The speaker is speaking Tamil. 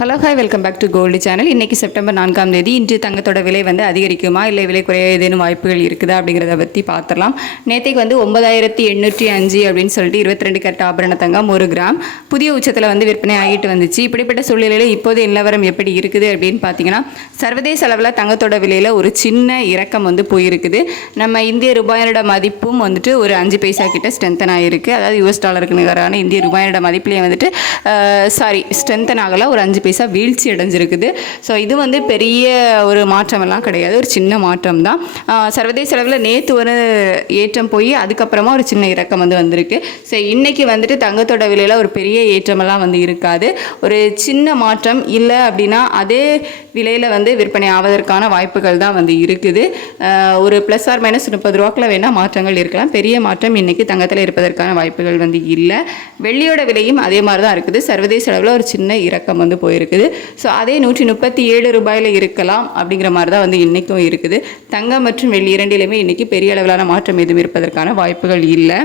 Hello hi welcome back to gold channel. இன்றைக்கி செப்டம்பர் 4ஆம் தேதி. இன்று தங்கத்தோட விலை அதிகரிக்குமா இல்லை விலை குறைய ஏதேனும் வாய்ப்புகள் இருக்குதா அப்படிங்கிறத பற்றி பார்த்துடலாம். நேற்றைக்கு 9805 அப்படின்னு சொல்லிட்டு 22 கேரட் ஆபரண தங்கம் 1 கிராம் புதிய உச்சத்தில் விற்பனை ஆகிட்டு வந்துச்சு. இப்படிப்பட்ட சூழ்நிலையில் இப்போது நிலவரம் எப்படி இருக்குது அப்படின்னு பார்த்தீங்கன்னா, சர்வதேச அளவில் தங்கத்தோட விலையில் ஒரு சின்ன இறக்கம் போயிருக்குது. நம்ம இந்திய ரூபாயோட மதிப்பும் ஒரு 5 பைசா கிட்ட ஸ்ட்ரென்தன் ஆகிருக்கு. அதாவது US டாலருக்கு நிகரான இந்திய ரூபாயோட மதிப்புலேயே ஸ்ட்ரென்தன் ஆகலை, ஒரு 5 பைசா வீழ்ச்சி அடைஞ்சிருக்குது. ஸோ இது பெரிய ஒரு மாற்றமெல்லாம் கிடையாது, ஒரு சின்ன மாற்றம் தான். சர்வதேச அளவில் நேற்று ஒரு ஏற்றம் போய் அதுக்கப்புறமா ஒரு சின்ன இறக்கம் வந்திருக்கு. ஸோ இன்றைக்கி தங்கத்தோட விலையில் ஒரு பெரிய ஏற்றமெல்லாம் இருக்காது, ஒரு சின்ன மாற்றம் இல்லை அப்படின்னா அதே விலையில் விற்பனை ஆவதற்கான வாய்ப்புகள் தான் இருக்குது. ஒரு ப்ளஸ் ஆர் மைனஸ் 30 ரூபாய்க்குள்ள வேணால் மாற்றங்கள் இருக்கலாம். பெரிய மாற்றம் இன்றைக்கி தங்கத்தில் இருப்பதற்கான வாய்ப்புகள் இல்லை. வெள்ளியோட விலையும் அதே மாதிரி தான் இருக்குது. சர்வதேச அளவில் ஒரு சின்ன இறக்கம் போயிருக்குது. ஸோ அதே 137 ரூபாயில் இருக்கலாம் அப்படிங்கிற மாதிரி தான் இன்றைக்கும் இருக்குது. தங்கம் மற்றும் வெள்ளி இரண்டிலுமே இன்றைக்கி பெரிய அளவிலான மாற்றம் எதுவும் இருப்பதற்கான வாய்ப்புகள் இல்லை.